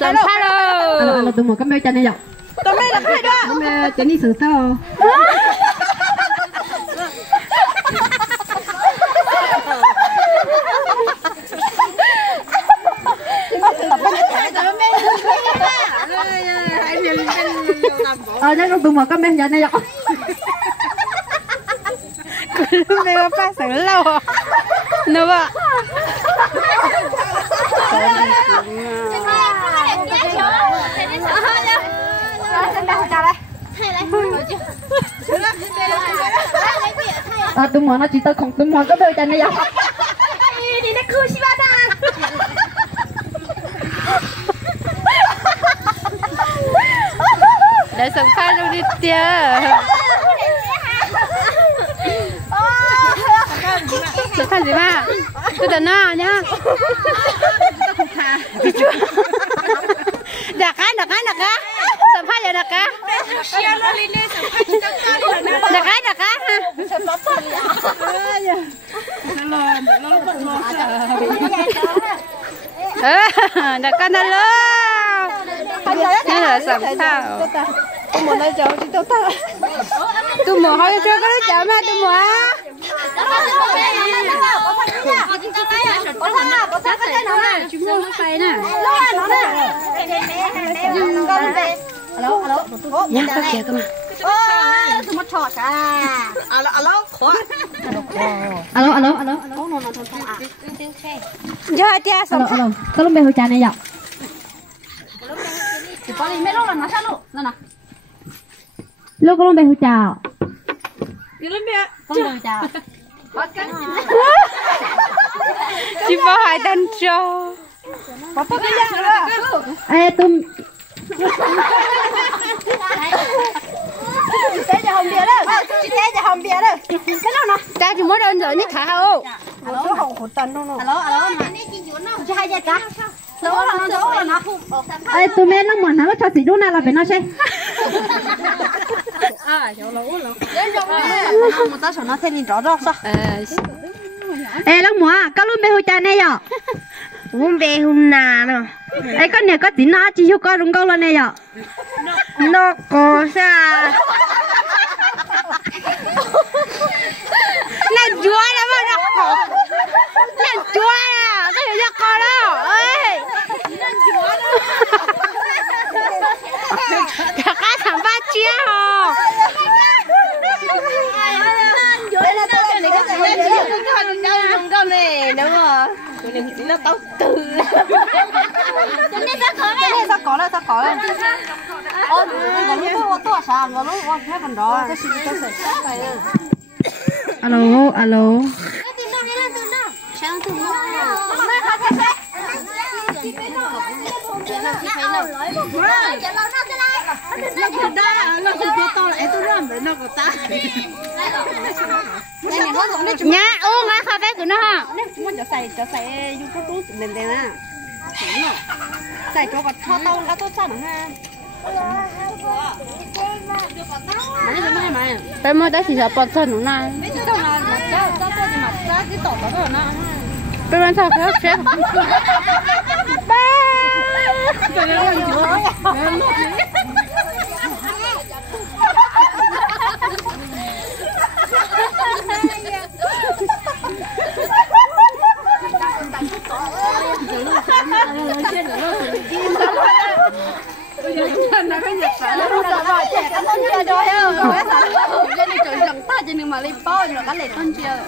sớm phát rồi. Tụi mình cảm ơn cha này dọc. Tụi mày là ai đó? Cảm ơn cha đi sửa sao. Chắc tụi mình cảm ơn cha này dọc. Lúc đây có phát sáng lâu à? Nó ạ. Tụi mình nó chỉ tới không tụi mình có bêu chân này dọc. Đi nó cười xí ba ta. Để sớm phát luôn đi tia. Sớm phát gì mà? Tôi đợi nó nhá. Đặt á. Sớm phát giờ đặt á. Đặt á ha. Đặt con nó luôn. Thế là sớm sao? Tôi muốn nói cháu chứ tao ta. Tôi muốn hỏi cho cái cháu mà tôi muốn. Chúng tôi nó phải nè. Nhá, có kìa cơ mà. Tôi mất trọt à. Alo, khó. Alo. Dạ, cha sớm. Alo. Tao lúc bêu hồi cha này dọc. Có gì mấy lúc là nó sao lúc? Nó nào. Lúc lúc bêu hồi chào. Con đời chào. Chị bảo hai đàn cho. Có cái gì nữa? Ê tụi Chị té cho hồng bia đó. Cái nào nào? Ta chỉ muốn đơn giản như thả hậu. Alo, hồng của tần đâu nào. Alo. Chị hai giờ cả. Alo. ê tụi mẹ nó muốn nó cho xí đu nào là phải nó xem. Một ta nó thêm đi rõ sao? Ê nó muốn có lúc bêu hồi cha này dọc. Uống bia hôm nào nè. Ê con này có tí nó chỉ hiệu có đúng câu luôn này dọc. Nó có sao? Lên chúa đó mà nó khổ. Lên chúa à, cái gì cho con đó. Ê. Lên chúa đó. Cả cá thằng ba chia hò. Con này đúng không? Nó tao từ. Cái này sao có là. Còn lúc tôi sao mà lúc hết phần đó. Cái gì tôi sẽ phải. Alo. Sáng từ lúc. Nhá, uống á cà phê của nó ha. Cho xài dùng cái túi đèn đèn à. Xài cho vào cho tao đã tốt sao nữa ha. Tôi mới đã chỉ là bật chân nó này. Tôi đang sao khác chứ? Ba.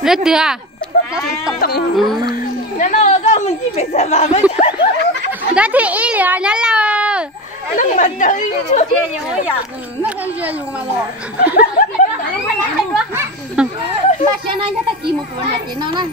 Rất tựa à? Đó thì ý là nó lâu. Lúc mà chơi chia nhiều quá vậy. Nó không chia nhiều mà rồi. Mà xe này chắc ta chỉ một cuốn là chỉ nó này.